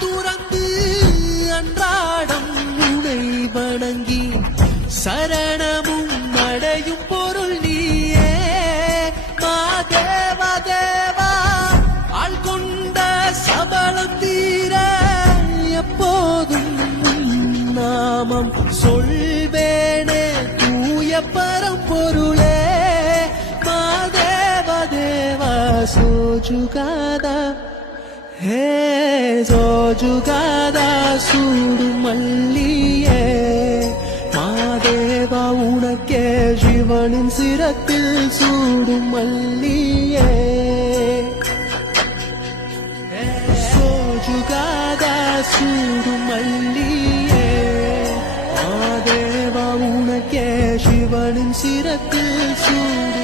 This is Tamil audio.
துறந்து அன்றாடம் உனை வணங்கி சரணமும் அடையும் பொருள் நீயே மாதேவா தேவா ஆள் கொண்ட சபலம் தீர எப்போதும் நாமம் சொல்வேனே தூய பரம்பொருளே மாதேவா தேவா சோஜுகாதா ஹே சோஜுகாதா சூடும் மல்லியே மாதேவா உனக்கே சிவனின் சிரத்தில் சூடும் மல்லியே சோஜுகாதா சூடும் மல்லியே மாதேவா உனக்கே சிவனின் சிரத்தில் சூடும்